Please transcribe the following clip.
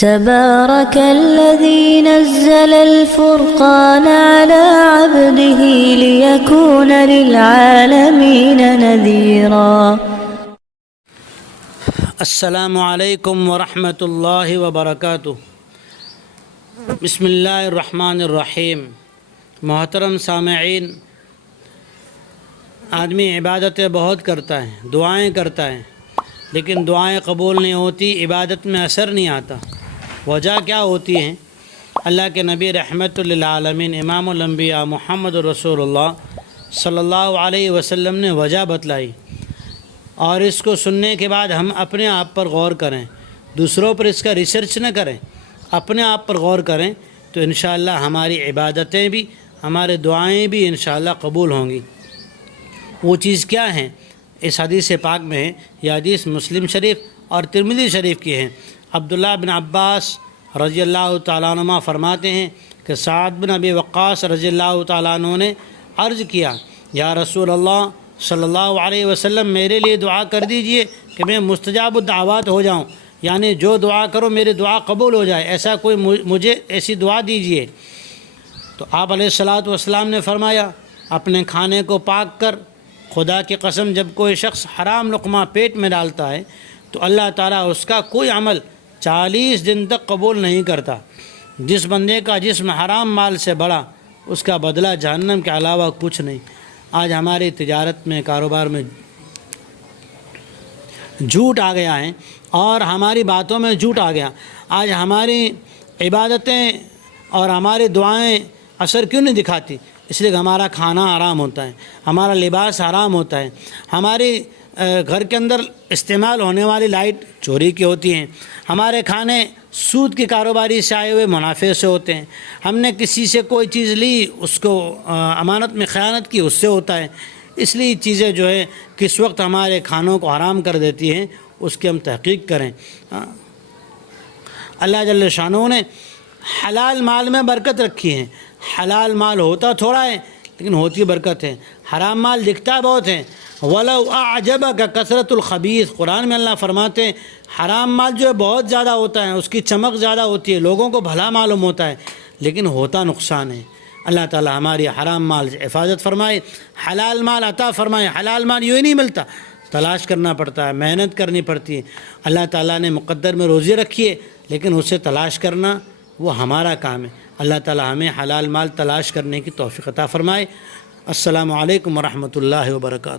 تبارك الذي نزل الفرقان على عبده ليكون للعالمين نذيرا. السلام علیکم ورحمۃ اللہ وبرکاتہ. بسم اللہ الرحمن الرحیم. محترم سامعین، آدمی عبادتیں بہت کرتا ہے، دعائیں کرتا ہے، لیکن دعائیں قبول نہیں ہوتی، عبادت میں اثر نہیں آتا. وجہ کیا ہوتی ہیں؟ اللہ کے نبی رحمت للعالمین امام الانبیاء محمد رسول اللہ صلی اللہ علیہ وسلم نے وجہ بتلائی، اور اس کو سننے کے بعد ہم اپنے آپ پر غور کریں، دوسروں پر اس کا ریسرچ نہ کریں، اپنے آپ پر غور کریں تو انشاءاللہ ہماری عبادتیں بھی، ہمارے دعائیں بھی انشاءاللہ قبول ہوں گی. وہ چیز کیا ہیں؟ اس حدیث پاک میں ہے. یہ حدیث مسلم شریف اور ترمذی شریف کی ہے. عبداللہ بن عباس رضی اللہ تعالیٰ عنہ فرماتے ہیں کہ سعد بن ابی وقاص رضی اللہ تعالیٰ عنہ نے عرض کیا، یا رسول اللہ صلی اللہ علیہ وسلم، میرے لیے دعا کر دیجئے کہ میں مستجاب الدعوات ہو جاؤں، یعنی جو دعا کرو میری دعا قبول ہو جائے، ایسا کوئی مجھے ایسی دعا دیجئے. تو آپ علیہ الصلاۃ والسلام نے فرمایا، اپنے کھانے کو پاک کر. خدا کی قسم، جب کوئی شخص حرام لقمہ پیٹ میں ڈالتا ہے تو اللہ تعالیٰ اس کا کوئی عمل 40 دن تک قبول نہیں کرتا. جس بندے کا جسم حرام مال سے بڑا، اس کا بدلہ جہنم کے علاوہ کچھ نہیں. آج ہماری تجارت میں، کاروبار میں جھوٹ آ گیا ہے، اور ہماری باتوں میں جھوٹ آ گیا. آج ہماری عبادتیں اور ہماری دعائیں اثر کیوں نہیں دکھاتی؟ اس لیے کہ ہمارا کھانا حرام ہوتا ہے، ہمارا لباس حرام ہوتا ہے، ہماری گھر کے اندر استعمال ہونے والی لائٹ چوری کی ہوتی ہیں، ہمارے کھانے سود کی کاروباری سے آئے ہوئے منافع سے ہوتے ہیں، ہم نے کسی سے کوئی چیز لی، اس کو امانت میں خیانت کی، اس سے ہوتا ہے. اس لیے چیزیں جو ہے کس وقت ہمارے کھانوں کو حرام کر دیتی ہیں، اس کی ہم تحقیق کریں. اللہ جل شانہ نے حلال مال میں برکت رکھی ہے. حلال مال ہوتا تھوڑا ہے لیکن ہوتی برکت ہے. حرام مال دکھتا بہت ہے. وَلَوْ أَعْجَبَكَ كَثْرَةُ الْخَبِيثِ. قرآن میں اللہ فرماتے ہیں حرام مال جو ہے بہت زیادہ ہوتا ہے، اس کی چمک زیادہ ہوتی ہے، لوگوں کو بھلا معلوم ہوتا ہے، لیکن ہوتا نقصان ہے. اللہ تعالی ہماری حرام مال سے حفاظت فرمائے، حلال مال عطا فرمائے. حلال مال یوں ہی نہیں ملتا، تلاش کرنا پڑتا ہے، محنت کرنی پڑتی ہے. اللہ تعالیٰ نے مقدر میں روزی رکھی ہے، لیکن اسے تلاش کرنا وہ ہمارا کام ہے. اللہ تعالی ہمیں حلال مال تلاش کرنے کی توفیق عطا فرمائے. السلام علیکم ورحمۃ اللہ وبرکاتہ.